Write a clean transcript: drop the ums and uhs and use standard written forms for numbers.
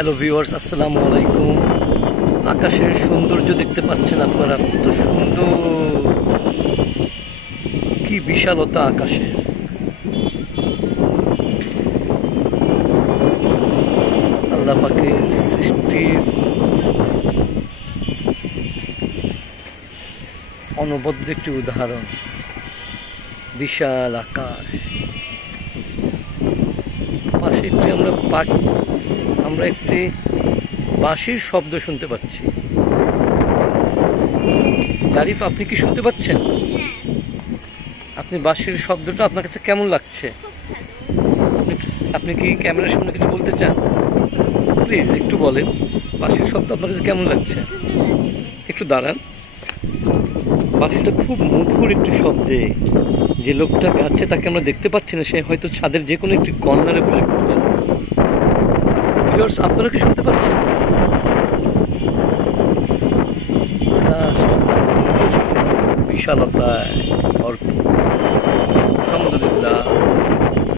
Hello viewers, আসসালামু আলাইকুম। আকাশের সৌন্দর্য দেখতে পাচ্ছেন আপনারা, কত সুন্দর, কি বিশালতা আকাশের। আল্লাহ পাকের সৃষ্টির অনবদ্য একটি উদাহরণ, বিশাল আকাশ। পাশে আমরা একটি বাঁশির শব্দ শুনতে পাচ্ছি। জারিফ, আপনি কি শুনতে পাচ্ছেন? আপনি বাঁশির শব্দটা আপনার কাছে কেমন লাগছে? আপনি কি ক্যামেরার সামনে কিছু বলতে চান? প্লিজ একটু বলেন, বাঁশির শব্দ আপনার কাছে কেমন লাগছে? একটু দাঁড়ান। বাঁশিটা খুব মধুর একটি শব্দে। যে লোকটা গাচ্ছে তাকে আমরা দেখতে পাচ্ছি না, সে হয়তো ছাদের যে কোনো একটি কর্নারে বসে করছে। ভিউয়ার্স, আপনারা কি শুনতে পাচ্ছেন? আকাশটা বিশালতায় ভরপুর।